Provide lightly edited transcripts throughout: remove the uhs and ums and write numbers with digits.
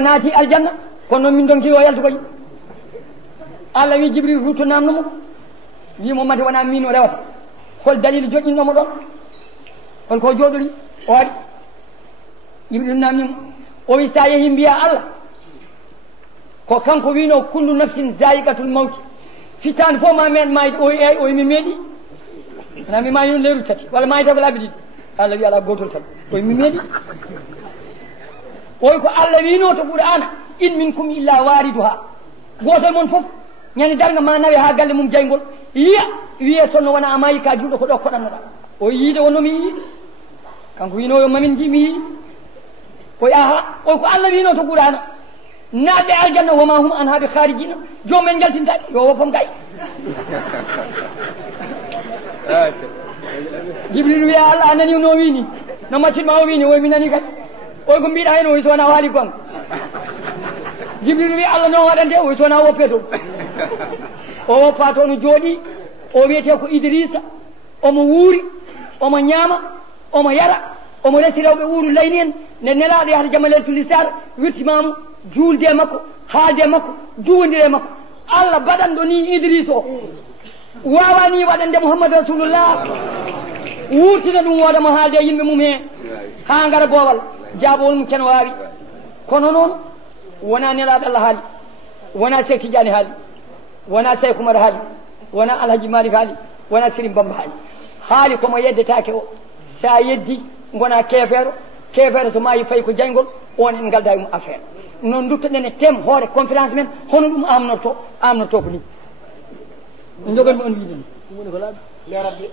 naati aljanna kono min donki o yaltu koy Allah wi Jibril ruto namnumo wi mo mate wona min o rewata hol dalil joƴinnomo ɗon hol ko jooɗori o waɗi Jibril namnimo o wi sa yeehi mbiya Allah ko kanko wino kullu nafsin zaiqatul mawti fitande fof ma men mayde o eyi o mi meeɗi wona mi mayino leyru tati walla mayde ko laabi ɗiɗi Allah wi ala gotol tan o mi meeɗi oy ko Allah wino to qur'ana in minkum illa wariduha goto mon fof ñande darga ma nawe ha galle mum jaygol yiya wiye sonno wona amayi ka juuɗo ko ɗo koɗannoɗa o yiide wonno mi yiiɗi kanko wino yo mamin ji mi yiiɗi oy aha oy ko Allah wino to qur'ana naɓe aljanna woma hum an haɓe harijina jomumen jaltintaɓe yo woppam gay Jibril wiya Allah a nani no wini no maccinma o wini oy mi nani kay oy ko mbiɗa hen oy so wona o haali gonga Jibril wi Allah noon waɗante oy so wona woppe toon o woppa toon o jooɗi o wiyete ko Idrissa omo wuuri omo ñaama omo yara omo resi rewɓe wuuru layni en nde nelaɗo yahata jamalel tulisar wirtimamo juulde makko haalde makko duwodire makko Allah baɗanɗo ni Idrissa o wawani waɗande Muhammadu Rasulullah wurtina ɗum woodamo haalde yimɓe mum he ha gara boowal jaaɓowol mum ken wawi kono noon wona nelaɗo Allah haali wona Cheikh Tidiane haali wona Cheikh Oumar haali wona Alhaji Malik haali wona Serigne Bamba haali komo yeddetake o sa yeddi gona kefeero so maayi fayi ko jaygol on en galda mum affaire noon duttoɗen e thème hoore conférence men hono ɗum amnorto ko ni jogonmi on wiide ni ɗum woni ko laaɓi leradde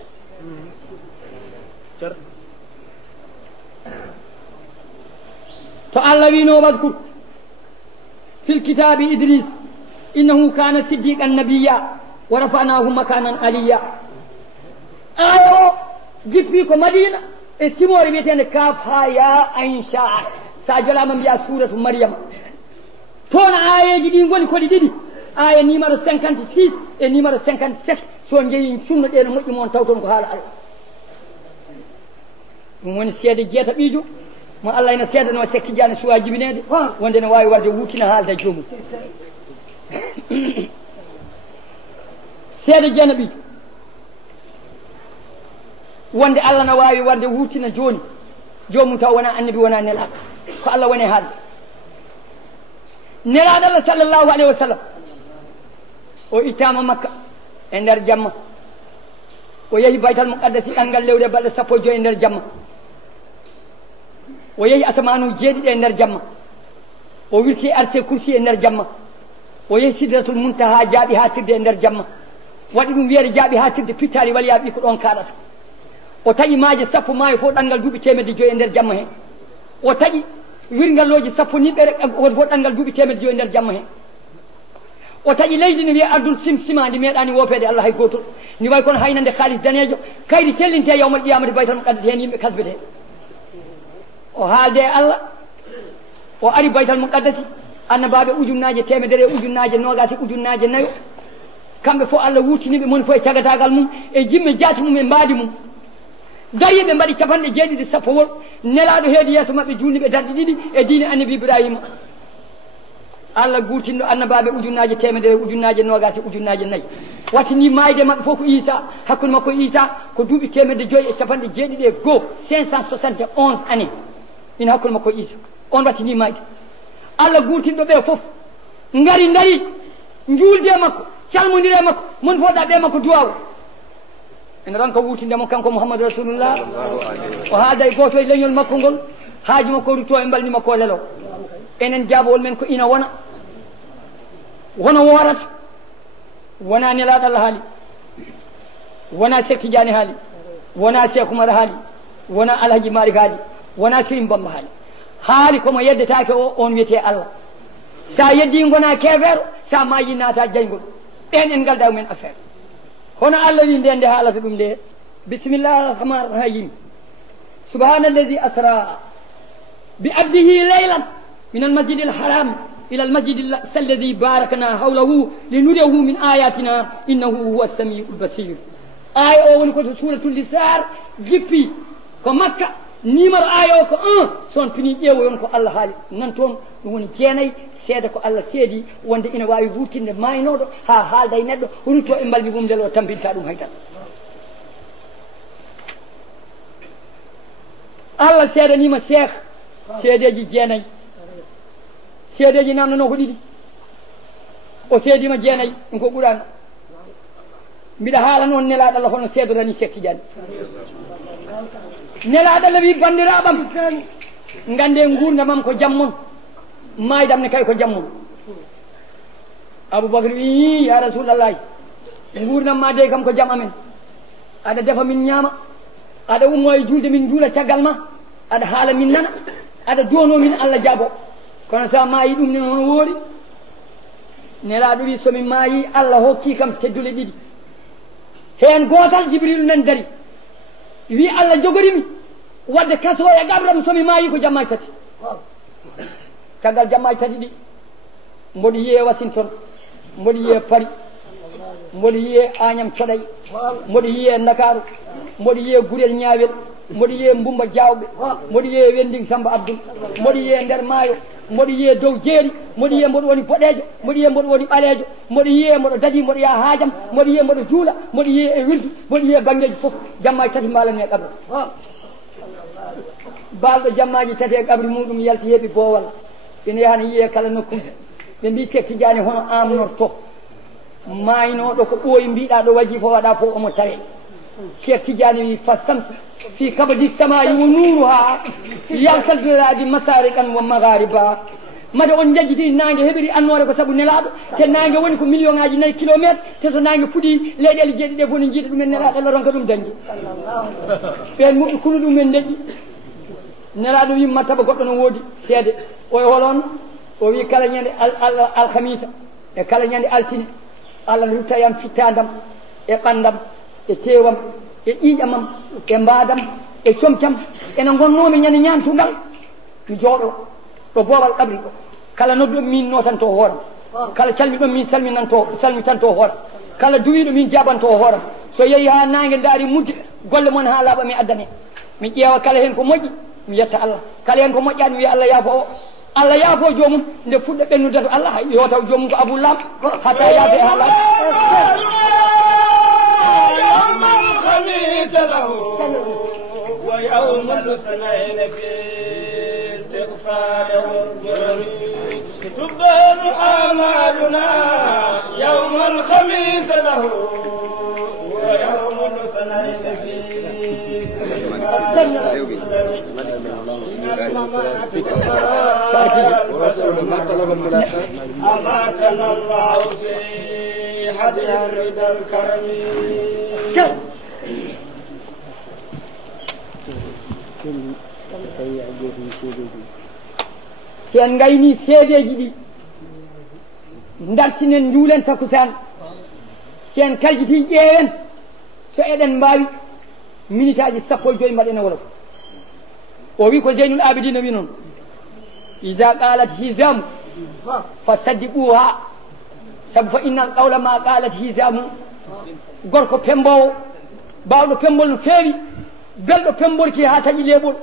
to Allah wino wadkur في الكتاب إدريس إنه كان صديقا نبيا ورفعناه مكانا عليا آيو جيبيكو مدينة السمور بيتين كافها يا عين شاء ساجلا من بيا سورة مريم تون آية جديد ولي كولي ديدي آية نيمار 56 et numéro 57 so jeeyi sunno ɗe no moƴƴi moon tawton ko haala Allah ɗum woni seede jeeta ɓiijo mo Allah ina seedano Cheikh Tidiane suwa jibinede wonde ne wawi warde wutina haalda joomum seede jeena ɓiijo wonde Allah ne wawi warde wutina joni joomum taw wona annabi wona nelaɗo ko Allah woni haalde nelaɗo Allah sallllahu alayhi wa sallam o ittama Makka e nder jamma o yeehi baytal muqaddasi ɗanngal lewre balɗe 15 e nder jamma o yeehi asamanu jeeɗiɗi e nder jamma o wirti arse kursi e nder jamma o yeehi sidratul muntaha jaaɓi ha tirde e nder jamma waɗi ɗum wiyeede jaaɓi ha tirde pittali waliya ɓi ko ɗon kaɗata o taƴi maaje sappo maayo fof ɗanngal duuɓi 100 e nder jamma he o taƴi wirngalloji sappo niɓɓere woto fof ɗanngal duuɓi 100 e nder jamma he o taƴi leydi ne wiye ardul simsimadi meeɗani wopede Allah hay gotol ni way kono haynande haalis danejo kayri tellinte yawmal qiyamati baytal muqaddas hen yimɓe kasbete o haalde Allah o ari baytal muqaddasi annabaɓe ujunnaje temedere ujunnaje nogati ujunnaje nayo kamɓe fof Allah wurtiniɓe moni fof e cagatagal mum e jimme jaati mum e mbaadi mum dariɓe mbaɗi 70 sappowol nelaɗo heedi yeeso mabɓe julniɓe darɗe ɗiɗi e diine annabi Ibrahima Allah gurtinɗo annabaɓe ujunnaje temedere ujunnaje nogati ujunnaje nayyi wattini mayde mabɓe fof ko Isa hakkude makko Isa ko duuɓi 107 571 année ina hakkude makko Isa on wattini mayde Allah gurtinɗo ɓe fof ngari dari juulde makko calmodire makko mon foɗɗa ɓe makko duwaw ene ronka wurtindemo kanko Mouhammadou Rasulullah o haada e goto e leñol makko ngol haaji makko rutto e mbalni makko lelo enen jaabowol men ko ina wona wono worata wona nelaɗo Allah haali wona Cheikh Tidiane haali wona Cheikh Oumar haali wona Alhaji Malik haali wona Serigne Bamba haali komo yeddetake o on wiyete Allah sa yeddi gona kefeero sa mayi naata jaygol ɓen en galda mumen affaire hono Allah wi nde haalata ɗum nde bisimillahi rahmani rahim subhana alladi asra bi abdihi laylan من المسجد الحرام إلى المسجد الذي باركنا حوله لنريه من آياتنا إنه هو السميع البصير آية أول كتب سورة النساء جيبي كمكة نيمر آية كو سون بني يو يونكو الله حالي نانتون ɗum woni jeenayi seeda ko Allah seedi wonde ina wawi wurtinde maynoɗo ha haalda e neɗɗo rutto e mbalmi mum ndel o tampinta ɗum haydara Allah seedanima cheikh seedeji jeenayi seedeji namnono ko ɗiɗi o seedima jeenayi ɗum ko ɓurano mbiɗa haala noon nelaɗo Allah hono seedorani Cheikh Tidiane nelaɗo Allah wi bandiraɓam gande gurdamam ko jammon maydam ne kay ko jammon Aboubacry wi ya rasulallahi gurdam ma de kam ko jam amen aɗa defa min ñaama aɗa ummo e julde min juula caggal ma aɗa haala min nana aɗa dono min Allah jaabo kono sa maayi ɗum nen hono woori nelaɗo wi somi maayi Allah hokki kam teddule ɗiɗi hen gootal Jibrilu nan dari wi Allah jogorimi wadde kaso e gabram somi maayi ko jammaji tati caggal jammaji tati ɗi mboɗo yiye Washington mboɗo yiye Paris mboɗo yiye Agnam Thioday mboɗo yiye Dakaru mboɗo yiye Gurel Ñawel mboɗo yiye Mbumba Diawɓe mboɗo yiye Wending Samba Abdoul mboɗo yiye nder maayo mboɗo yiye dow jeeri mboɗo yiye mboɗo woni boɗejo mboɗo yiye mboɗo woni ɓalejo mboɗo yiye mboɗo daadi mboɗo yaha haajam mboɗo yiye mboɗo juula mboɗo yiye e wirdu mboɗo yiye banggueji foof jammaji tati mbalami e qabri balɗo jammaji tati e qabri muɗum yalti heeɓi boowal ene yahana yiye kala nokkuji ɓe mbi Cheikh Tidiane hono amnorto maynoɗo ko ɓooyi mbiɗa ɗo waji fo waɗa fo omo tawe Cheikh Tidiane wi fa samsi fi kabadi samayi wo nuruha yaltaldiradi masariqan wa maghariba made on jajjiti nangue heɓiri annore ko saabu nelaɗo te nangue woni ko million ngaji 4 kilométre te so nangue fuɗi leyɗele jeeɗi ɗe fof ne jiiɗa ɗumen nelaɗo Allah ronka ɗum dañi ɓen muɓe kunu ɗumen deƴƴi nelaɗo wi martaba goɗɗo no woodi seede o e holon o wi kala ñande alhamisa e kala ñande altine Allah ne rutta yam fittadam e ɓandam e tewam e ƴiƴamam e mbadam e comcam ene gonnomi ñande ñantugal mi jooɗo ɗo boowal qabri ɗo kala nodduɗo min notanto hooram kala calmiɗo min salmitanto hooram kala duwiɗo min jabanto hooram so yeehi ha nangue daari mudde golle moon ha laaɓa mi addane mi ƴeewa kala hen ko moƴƴi mi yetta Allah kala hen ko moƴƴani mi wiya Allah yaafo o Allah yaafo jomum nde fuɗɗo ɓennude to Allah hay yo taw jomum ko Abou Lam hatta yaafe ha laaɓa ويوم الاثنين في استغفار الجرم تبان آمالنا يوم الخميس له ويوم الاثنين في أماتنا الله في حدي الرضا الكرم si en gayni seedeji ɗi dartinen juulen takkusan si en kaljiti ƴeewen so eɗen mbawi minute aji 15 mbaɗen e wolof o wi ko Zeynul Abidina wi noon ida qalat hisamu fa saddiquha sabu fa inna al qawla ma qalat hisamu gorko pembowo bawɗo pembol no feewi belɗo pemborki ha taƴi leeɓol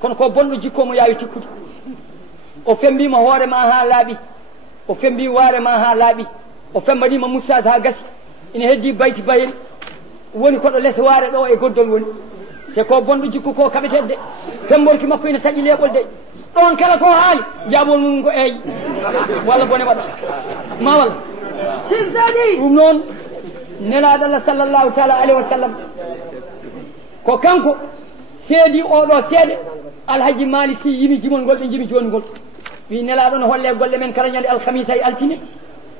kono ko bonɗo jikkomo yawi tikkude o fembima hoore ma ha laaɓi o fembi waare ma ha laaɓi o fembanima moustache ha gasi ina heddi bayti bayel woni koɗo less waare ɗo e goddol woni te ko bonɗo jikku ko kaɓetede de pemborki makko ina taƴi leeɓol de ɗon kala ko haali jaabol mum ko eeyi walla bone waɗa ma walla ɗum noon nelaɗo Allah sallllahu taala alayhi wa sallam ko kanko seedi oɗo seede alhaji Malick Sy yimi jimol ngol ɓe jimi joni ngol wi nelaɗo no holle golle men kala ñande alhamisa e altine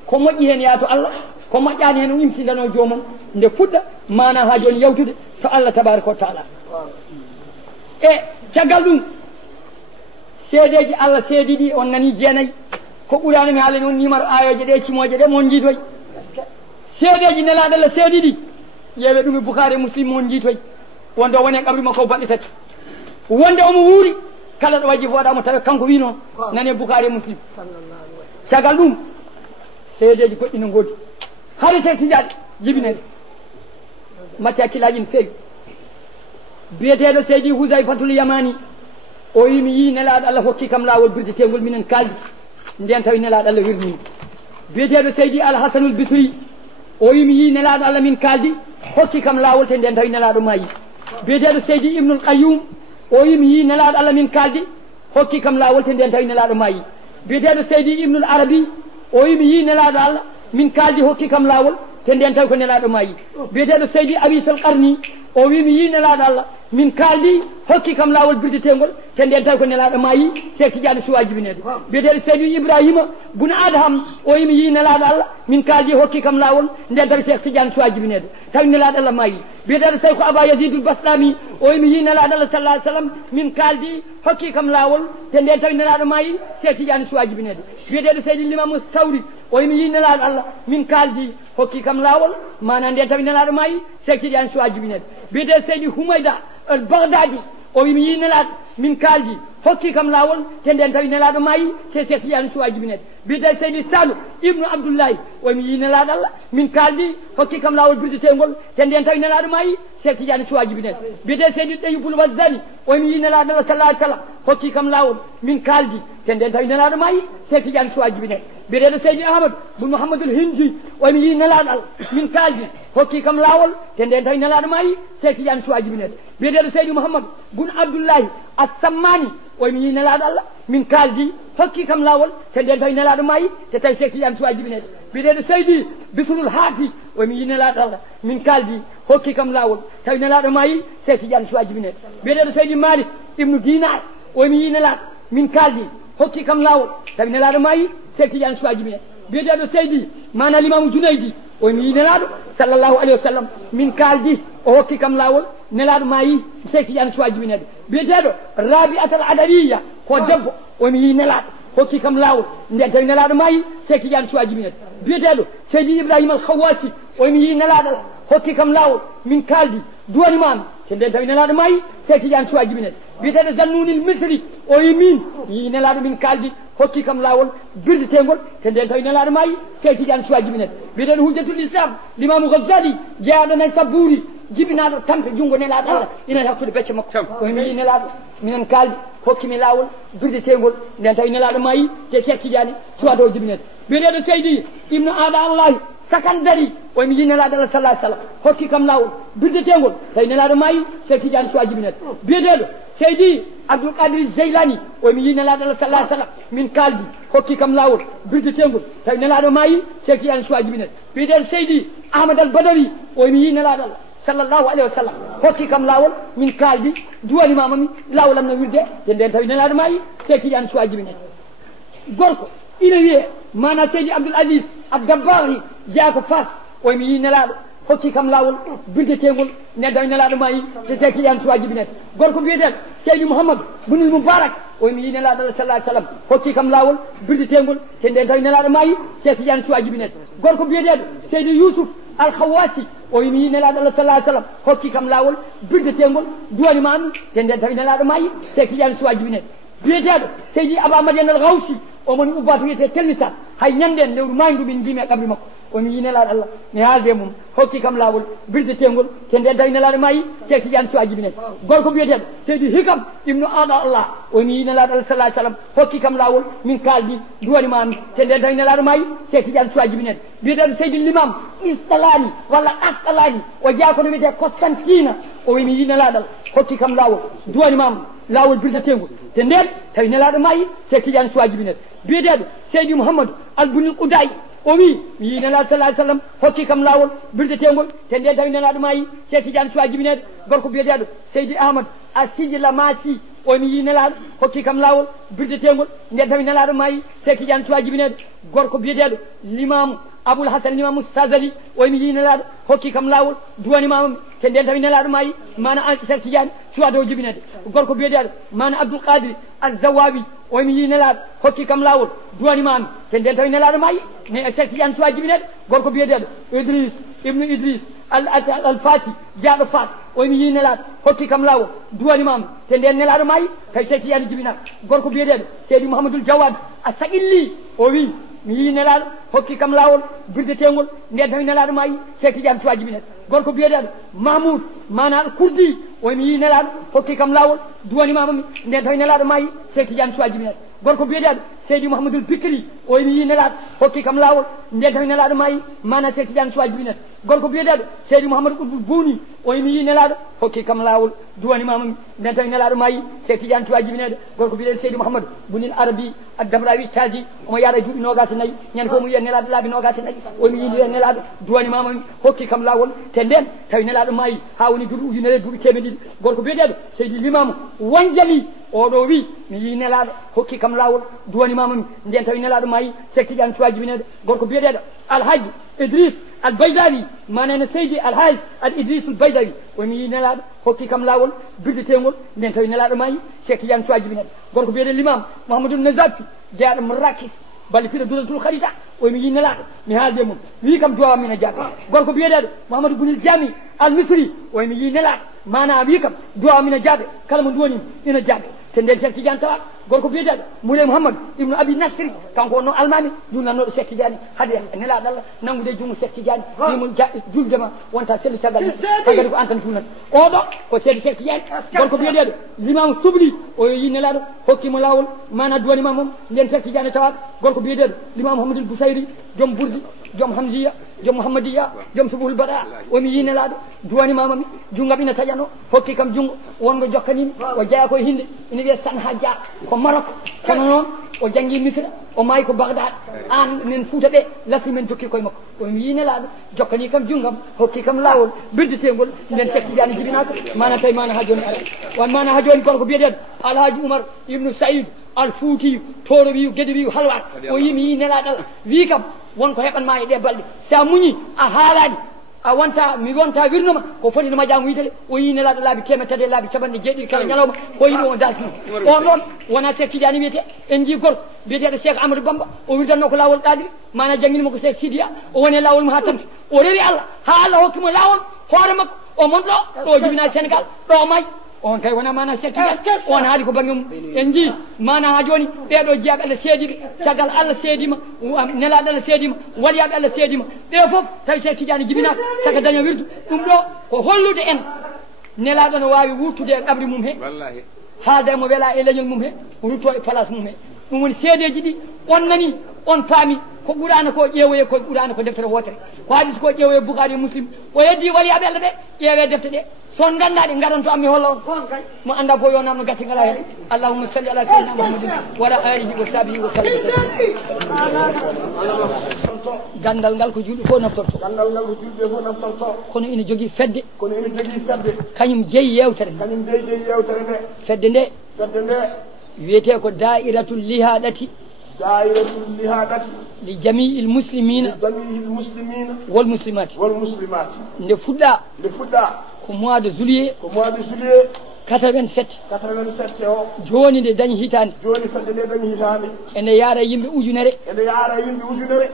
ko moƴƴi hen yaato Allah ko moƴƴani hen o imtidano jomum nde fuɗɗa mana ha joni yawtude to Allah tabaraka wa taala e caggal ɗum seedeji Allah seedi ɗi on nani jeenayyi ko ɓurano mi haala noon numéro ayoje ɗe cimoje ɗe mon jiitoy seedeji nelaɗo Allah seedi ɗi ƴeewe ɗum e Boukhari Muslim mon jiitoy wonde o woni e qabri makko balɗe tati wonde omo wuuri kala ɗo waji fooɗamo tawi kanko wi noon nani e Boukhari Muslim caggal ɗum seedeji goɗɗi no goodi haade Cheikh Tidiane jibinede matti hakkillaji no feewi biyeteɗo Seydi Huzayfatul Yamani o wi mi yi nelaɗo Allah hokki kam lawol birdetegol minen kaldi nden tawi nelaɗo Allah wirnima biyeteɗo Seydi Alhasanul Bisri o wimi yi nelaɗo Allah min kaldi hokki kam lawol te nden tawi nelaɗo ma yi biyeteɗo Seydi Ibnul Qayyum o wimi yi nelaɗo Allah min kaldi hokki kam lawol te nden tawi nelaɗo ma yi biyeteɗo Seydi Ibnul Arabi o wimi yi nelaɗo Allah min kaldi hokki kam lawol te nden tawi ko nelaɗo ma yi biyeteɗo Seydi Abisal Qarni o wimi yi nelaɗo Allah min kaldi hokki kam lawol birdetegol te nden tawi ko nelaɗo ma yi Cheikh Tidiane suwajibinede biyeteɗo Seydi Ibrahima bun Adham o wimi yi nelaɗo Allah min kaldi hokki kam lawol nden tawi Cheikh Tidiane suwajibinede tawi nelaɗo Allah ma yi biyeteɗo Cheikh Aba Yazidul Baslami o wimi yi nelaɗo Allah sallallahu alaihi wasallam min kaldi hokki kam lawol te nden tawi nelaɗo ma yi Cheikh Tidiane suwajibinede biyeteɗo Seydi Limamu Sawri o wimi yi nelaɗo Allah min kaldi hokki kam lawol mana nden tawi nelaɗo ma yi Cheikh Tidiane suwajibinede biyeteɗo Seydi Humayda al Baghdadi o wimi yi nelaɗo min kaldi hokki kam lawol te nden tawi nelaɗo ma yi te Cheikh Tidiane suwajibinede biyeteɗo Seydi Salu Ibnu Abdoullahi o wimi yi nelaɗo Allah min kaldi hokki kam lawol birdetegol te nden tawi nelaɗo ma yi Cheikh Tidiane suwajibinede biyeteɗo Seydi Tayyibul Wazzani o wimi yi nelaɗo Allah sallallahu alaihi wasallam hokki kam lawol min kaldi te nden tawi nelaɗo ma yi Cheikh Tidiane suwajibinede biyeteɗo Seydi Ahmad bun Mouhamadoul Hindi o wimi yi nelaɗo Allah min kaldi hokki kam lawol te nden tawi nelaɗo ma yi Cheikh Tidiane suwajibinede biyeteɗo Seydi Mouhamad bun Abdoullahi As-Sammani o wimi yi nelaɗo Allah min kaldi hokki kam lawol te nden tawi nelaɗo ma yi te tawi Cheikh Tidiane suwajibinede biyeteɗo Seydi Bisrul Haafi o wimi yi nelaɗo Allah min kaldi hokki kam lawol tawi nelaɗo ma yi Cheikh Tidiane suwajibinede biyeteɗo Seydi Malik Ibnu Dinar o wimi yi nelaɗo min kaldi hokki kam lawol tawi nelaɗo ma yi Cheikh Tidiane suwajibinede biyeteɗo Seydi mana Limamu Junaydi o wimi yi nelaɗo sallallahu alayhi wa sallam min kaldi o hokki kam lawol nelaɗo ma yi Cheikh Tidiane suwajibinede biyeteɗo Rabi'atul Adawiyya ko debbo o wimi yi nelaɗo hokki kam lawol nden tawi nelaɗo ma yi Cheikh Tidiane suwajibinede biyeteɗo Seydi Ibrahima al Khawasi o wimi yi nelaɗo hokki kam lawol min kaldi duwani mami te nden tawi nelaɗo ma yi Cheikh Tidiane suwajibinede biyeteɗo Zannunil Misri o wi min yi nelaɗo min kaldi hokki kam lawol birdetegol te nden tawi nelaɗo ma yi Cheikh Tidiane suwajibinede biyeteɗo Hujjatul Islam Limamu Ghazali jeeyaɗo nayi Saburi jibinaɗo tampe junggo nelaɗo Allah ina hakkude becce makko o wi nelaɗo minen kaldi hokkimi lawol birdetegol nden tawi nelaɗo ma yi te Cheikh Tidiane suwado jibinede biyeteɗo Seydi Ibnu Ada Allahi Sakandari o mi yi nelaɗo Allah sallallahu alaihi wasallam hokki kam lawol birdetegol tawi nelaɗo ma yi Cheikh Tidiane suwajibinede biyeteɗo Seydi Abdoul Qadir Zeylani o mi yi nelaɗo Allah sallallahu alaihi wasallam min kaldi hokki kam lawol birdetegol tawi nelaɗo ma yi Cheikh Tidiane suwajibinede biyeteɗo Seydi Ahmad al Badawi o mi yi nelaɗo Allah sallallahu alaihi wasallam hokki kam lawol min kaldi duwani mamami lawolam no wirde te nden tawi nelaɗo ma yi Cheikh Tidiane suwajibinede gorko ina wiye mana Seydi Abdoul Aziz Ad-Dabbahi jeeya ko Fass o mi yi nelaɗo hokki kam lawol birdetegol nden tawi nelaɗo ma yi te Cheikh Tidiane suwajibinede gorko biyeteɗo Seydi Mouhamadou bunul Moubarak o mi yi nelaɗo Allah sallallahu alaihi wasallam hokki kam lawol birdetegol te nden tawi nelaɗo ma yi Cheikh Tidiane suwajibinede gorko biyeteɗo Seydi Youssouf Al Khawasi o mi yi nelaɗo Allah sallallahu alaihi wasallam hokki kam lawol birdetegol duwani mami te nden tawi nelaɗo ma yi Cheikh Tidiane suwajibinede biyeteɗo Seydi Aba Madiane Al Ghawsi o moni ubbata wiyete telmisat hay ñanden lewru maydu min jiimi e qabri makko o mi yi nelaɗo Allah mi haalde mum hokki kam lawol birdetegol te nden tawi nelaɗo ma yi Cheikh Tidiane suwajibinede gorko biyeteɗo Seydi Hikam Ibnu Ada Allah o mi yi nelaɗo Allah sallallahu alaihi wasallam hokki kam lawol min kaldi duwani mami te nden tawi nelaɗo ma yi Cheikh Tidiane suwajibinede biyeteɗo Seydi Limam Istalani walla Astalani o jeeya kono wiyete Constantine o mi yi nelaɗo Allah hokki kam lawol duwani mami lawol birdetegol te nden tawi nelaɗo ma yi Cheikh Tidiane suwajibinede biyeteɗo Seydi Mouhamadou Al-Bunil Qudai o wi mi yi nelaɗo sallallahu alaihi wasallam hokki kam lawol birdetegol te nden tawi nelaɗo ma yi Cheikh Tidiane suwajibinede gorko biyeteɗo Seydi Ahmad As-Sijla Masi o mi yi nelaɗo hokki kam lawol birdetegol nden tawi nelaɗo ma yi Cheikh Tidiane suwajibinede gorko biyeteɗo Limamu Aboul Hasan Limamu Sazali o mi yi nelaɗo hokki kam lawol duwani mamami te nden tawi nelaɗo ma yi mana Cheikh Tidiane suwado jibinede gorko biyeteɗo mana Abdoul Qadir Az-Zawawi o mi yi nelaɗo hokki kam lawol duwani mami te nden tawi nelaɗo ma yi ne Cheikh Tidiane suwajibinede gorko biyeteɗo Idris Ibnu Idris Al Fati jaaɗo Fass o mi yi nelaɗo hokki kam lawol duwani mami te nden nelaɗo ma yi tawi Cheikh Tidiane jibinaka gorko biyeteɗo Seydi Mouhamadoul Jawad As-Saqilli o wi mi yi nelaɗo hokki kam lawol birdetegol nden tawi nelaɗo ma yi Cheikh Tidiane suwajibinede gorko biyeteɗo Mahmoud mana Kurdi o mi yi nelaɗo hokki kam lawol duwani mamami nden tawi nelaɗo ma yi Cheikh Tidiane suwajibinede gorko biyeteɗo seydi mouhamadoul bikri o mi yi nelaɗo hokki kam lawol nden tawi nelaɗo maayi mana Cheikh Tidiane Souaji binete gorko biyeteɗo seydi mouhamadou ɓuɗɗul buuni o mi yi nelaɗo hokki kam lawol duwani mamami nden tawi nelaɗo maayi Cheikh Tidiane Souaji binede gorko biyeteɗo seydi mouhamadou bunil arabi addabrawi taji omo yaara duuɓi nogase nayyi ñande fo mo wiya nelaɗo laabi nogase nayyi o mi yindi nelaɗo duwani mamami hokki kam lawol te nden tawi nelaɗo maayi ha woni duuɓi ujunere duuɓi temedɗiɗi gorko biyeteɗo seydi limamu wanjali oɗo wi mi yi nelaɗo hokki kam lawol duwani mamami nden tawi nelaɗo maayi Cheikh Tidiane Souaji binede gorko biyeteɗo alhaji Idriss al Baydawi maneno seydi alhaji al Idriss al Baydawi o mi yi nelaɗo hokki kam lawol birdetegol nden tawi nelaɗo maayi Cheikh Tidiane Souaji binede gorko biyeɗo l'imam Mouhamadoul Nazafi jeyaɗo Marrakech balle fiɗo dulatul kharita o mi yi nelaɗo mi haalde mum wi kam duwawa mina jaaɓe gorko biyeɗeɗo Mouhamadoul Bounil Jami al Misri o mi yi nelaɗo mana wi kam duwawa mina jaaɓe kala mo duwani ina jaaɓe te nden Cheikh Tidiane tawa gorko biyeteɗo Moulay Mouhamadou ibnu Abi Nasri kanko wonno almami julnannoɗo Cheikh Tidiane haade nelaɗo Allah nangude jungo Cheikh Tidiane wimo juldema wonta selli caggal tagadi ko an tan julnata oɗo ko seedi Cheikh Tidiane gorko biyeteɗo l'imam Subli o yi nelaɗo hokkimo lawol mana duwanima mom nden Cheikh Tidiane tawaka gorko biyeteɗo l'imam Mouhamadoul Bousayri joom Bourdi joom Hamziya joom Mouhammadiya joom Subuhul Bada o mi yi nelaɗo duwanimamami jungam ina taƴano hokki kam jungo wongo jokkanimi o jeeya koye hinde ina wiye Sanha Dia ko Maroc kono noon o janggi Misra o maayi ko Bagdad an men Fouta ɓe lasri men jokki koye makko o mi yi nelaɗo jokkani kam jungam hokki kam lawol birdetegol nden Cheikh Tidiane jibinaka mana tawi mana ha joni ara wan mana ha joni kono ko biyeteɗo Alhaji Oumar ibnu Saïd al Fouti toro wiyu gueɗe wiyu halwat o yimi yi nelaɗo Allah wi kam wonko heɓanma e ɗe balɗe sa muñi a haalani a wonta mi wonta wirnoma ko foti no majjamo wiide o yi nelaɗo laabi temetede laabi capanɗe jeeɗiɗi kala ñalawma ko yiɗi o dasno on ɗon wona Cheikh Tidiane wiyete en jii gorko biyeteɗo Cheikh Amadou Bamba o wirdanno ko lawol ɗaɗiri mana jangguinimo ko Cheikh Sidiya o woni lawol mo ha tampi o rewi Allah ha Allah hokkimo lawol hoore makko o monɗo ɗo jibina Sénégal ɗo maayi on kay wona mana Cheikh Tidiane on haali ko banggue mum en jii mana ha joni ɓeɗo jeeyaɓe Allah seediɓe caggal Allah seedima nelaɗo Allah seedima waliyaɓe Allah seedima ɓe foof tawi Cheikh Tidiane jibinaka saka daña wirdu ɗum ɗo ko hollude en nelaɗo no wawi wurtude e qabri mum he haalda mo weela e leñol mum he rutto e place mum he ɗum woni seedeji ɗi on nani on paami ko ɓurano ko ƴeewoye ko ɓurano ko deftere wotere ko hadis ko ƴeewoye Boukhari e Muslim o heddi waliyaɓe Allah ɓe ƴeewe defte ɗe son gandaɗe garanto ammi holla on mo anda fo yo namno gatti ngala hen allahumma salli ala sayyidina Muhammadin wa ala alihi wa sahbihi wa sallam gandal ngal ko julɓe fof naftorto gandal ngal ko julɓe fof naftorto kono ina jogui fedde kañum jeeyi yewtere nde fedde nde wiyete ko da'iratul lihaɗati li jami'il muslimina wal muslimat nde fuɗɗa ko mois de juillet 87 o joni nde dañi hitande fedde nde dañi hitande ene yaara yimɓe ujunere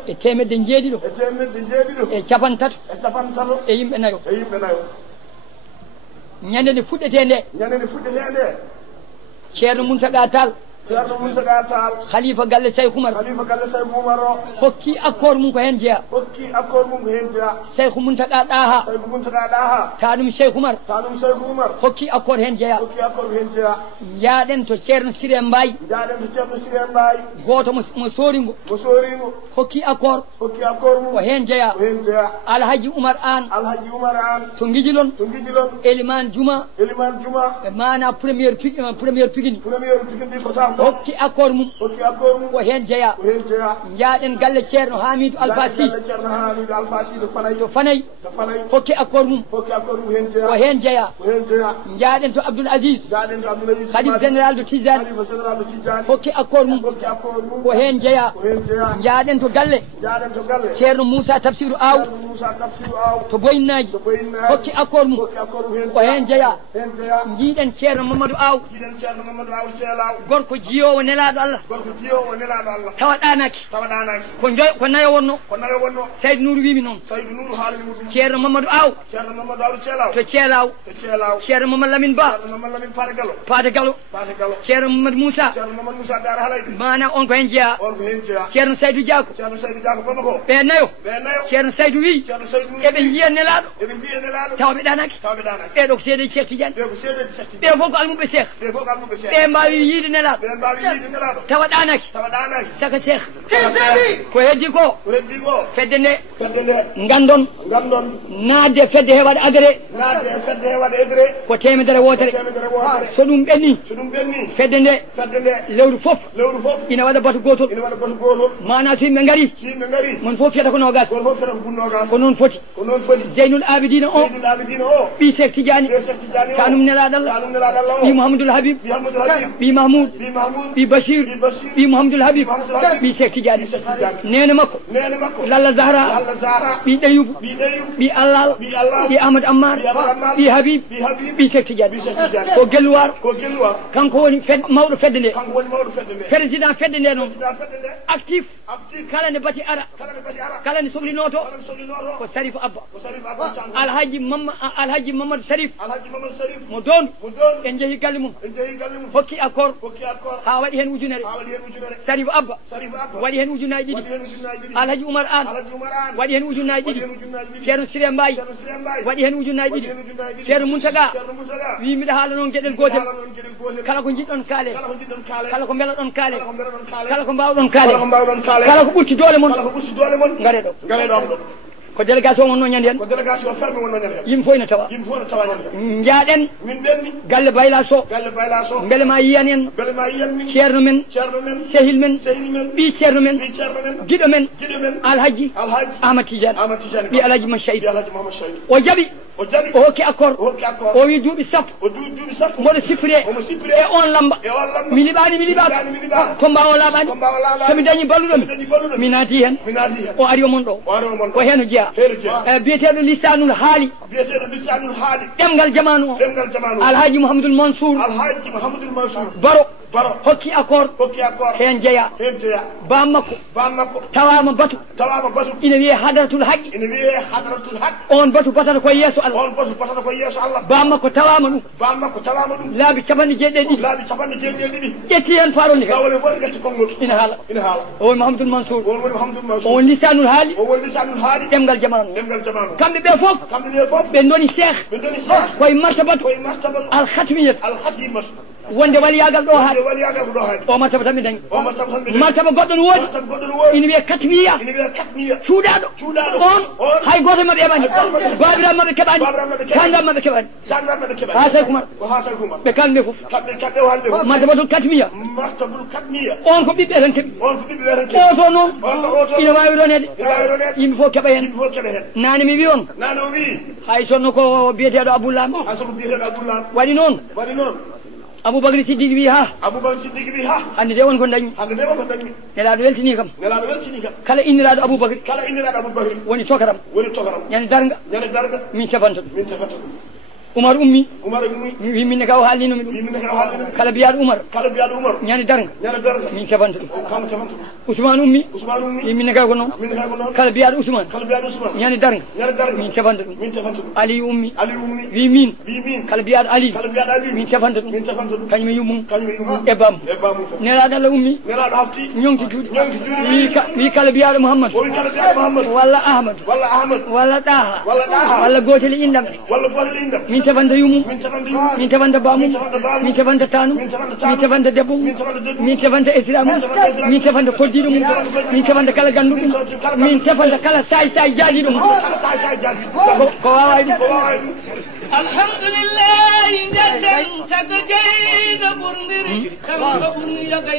e temedde jeeɗiɗo e capan tato e yimɓe nayo ñande nde fuɗɗete nde ceerno Mountaga Tall khalifa galle Cheikh Oumar o hokki accord mum ko hen jeeya Cheikh Mountaga Daha tanum Cheikh Oumar hokki accord hen jeeya jaaɗen to ceerno Siré Mbaye goto mo soringo hokki accord ko hen jeeya Alhaji Oumar An to Guijilon Eliman Juma e mana première pigini hokki accord mum ko hen jeeya jaaɗen galle ceerno Hamidou Alpha Sy to Fanayi hokki accord mum ko hen jeeya jaaɗen to Abdoul Aziz khalife général de Tijane hokki accord mum ko hen jeeya jaaɗen to galle ceerno Moussa Tafsirou Aw to Boyinaji hokki accord mum ko hen jeeya jiiɗen ceerno Mamadou Aw gorko jiyowo nelaɗo Allah tawa ɗanaki ko nayo wonno Saydou Nourou wimi noon ceerno Mamadou Aw to Ceelaw ceerno Mamadou Lamine Ba Paate Gallo ceerno Mamadou Moussa mana on ko hen jeeya ceerno Saydou Diako ɓe nayo ceerno Saydou wi eɓe jiya nelaɗo tawa ɓe ɗanaki ɓeɗo ko seedeji Cheikh Tidiane ɓe fof ko almuɓe Cheikh ɓe mbawi yiide nelaɗo enen mbawi yiide nelaɗo tawaɗanaki tawaɗanaki saka cheikh saka ko heddi ko reddi ko fedde nde nde gandon naatde fedde he waɗa agré naatde fedde he waɗa agré ko temedere wotere so ɗum ɓenni fedde nde lewru fof ina waɗa batu gotol mana so yimɓe gari mon fof fiyata ko nogas ko noon foti Zeynul Abidina o ɓi Cheikh Tidiane kanum nelaɗallah ɓi Mouhamadoul Habib ɓi Mahmoud ɓi Bachir ɓi Mouhamadoul Habib ɓi Cheikh Tidiane nene makko Lalla Zahra ɓi Ɗayubu ɓi Allal ɓi Ahmad Ammar ɓi Habib ɓi Cheikh Tidiane ko gelluwar kanko woni mawɗo fedde nde président fedde nde noon actif kala nde bati ara kala nde sohlinoto ko Sarif Abba alhaji Mamadou Sarif mo dondu en jeehi galle mum hokki accord ha waɗi hen ujunere Sarif Abba waɗi hen ujunaji ɗiɗi alhaji Oumar An waɗi hen ujunaji ɗiɗi ceerno Siré Mbaye waɗi hen ujunaji ɗiɗi ceerno Mountaga wi miɗa haala noon gueɗel gotel kala ko jiɗɗon kaale kala ko beelaɗon kaale kala ko mbawɗon kaale kala ko ɓurti doole mon ngare ɗo ko délégation wonno ñande en yimɓe fof ina tawa jaaɗen galle bayla so beele ma yiyan en ceerno men sehil men ɓi ceerno men guiɗo men alhaji Ahmad Tidiane ɓi alhaji Mouhamed Saïd o jaaɓi o hokki accord o wi duuɓi sappo mboɗo sippire e on lamba mi liɓani ko mbawo laaɓani somi dañi balluɗomi mi naati hen o ari o mon ɗo o heno jeeya biyeteɗo lisanul haali ɗemgal jamanu o alhaji Mouhamadoul Mansour baro hokki accord hen jeeya bammakko tawama batu ina wiye hadratul haqqi on batu batata koye yeeso Allah bammakko tawama ɗum laabi capanɗe jeeɗiɗi ƴetti hen parole ka ina haala o woni Mouhamadoul Mansour o woni lisanul haali ɗemgal jamanu kamɓe ɓe fof ɓe doni cheikh koye martabatu alkhatmiyat wonde waliyagal ɗo haade o martaba tan mi dañi martaba goɗɗo no woodi ina wiye katmiya cuuɗaɗo on hay goto mabɓe eɓani babiraɓe mabɓe keɓani taniraɓe mabɓe keɓani ha say kumar ɓe kalde foof martabatul katmiya on ko ɓiɓɓe tan keeɓi o to noon ina wawi ronede yimɓe fof keeɓa hen nane mi wi on hay sonno ko biyeteɗo Aboulam waɗi noon Aboubacry Siddiqui wi ha hande de won ko dañi nelaɗo weltini kam kala inniraɗo Aboubacry woni tokaram ñande darga min tefanta ɗum Oumar ummi wi minne ka o haalninomi ɗum kala biyaɗo Oumar ñande darga min tefanta ɗum Ousmane ummi wi minne ka ko noon kala biyaɗo Ousmane ñande darga min tefanta ɗum Aliou ummi wi min kala biyaɗo Aliou min tefanta ɗum kañum e yummum e bam nelaɗo Allah ummi ñongti juuɗe wi kala biyaɗo Mouhammad walla Ahmadou walla Daha walla gotel e indam min tefanta yummum min tefanta bamum min tefanta tanum min tefanta debbo mum min tefanta esira mum min tefanta koddiɗo mum min tefanta kala ganduɗo ɗum min tefanta kala say jaajiɗo mum ko wawa ɗum alhamdulillahi jaten tagga jeyga ɓurdiri kanko ɓurni yaga